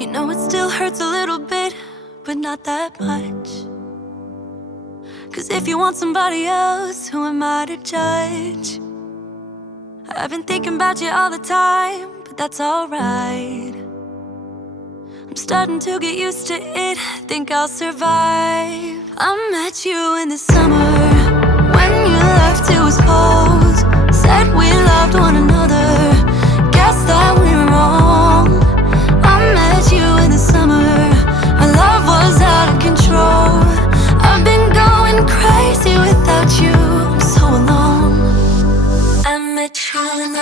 You know it still hurts a little bit, but not that much. 'Cause if you want somebody else, who am I to judge? I've been thinking about you all the time, but that's alright. I'm starting to get used to it, think I'll survive. I met you in the summer, when you left it was cold. Said we loved one another, guess that we're wrong. I met you in the summer, our love was out of control. I've been going crazy without you, I'm so alone. I met you in the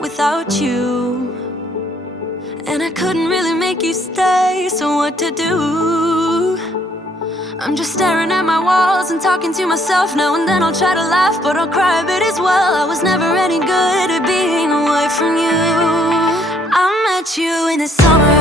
without you, and I couldn't really make you stay, so what to do? I'm just staring at my walls and talking to myself. Now and then I'll try to laugh, but I'll cry a bit as well. I was never any good at being away from you. I met you in the summer,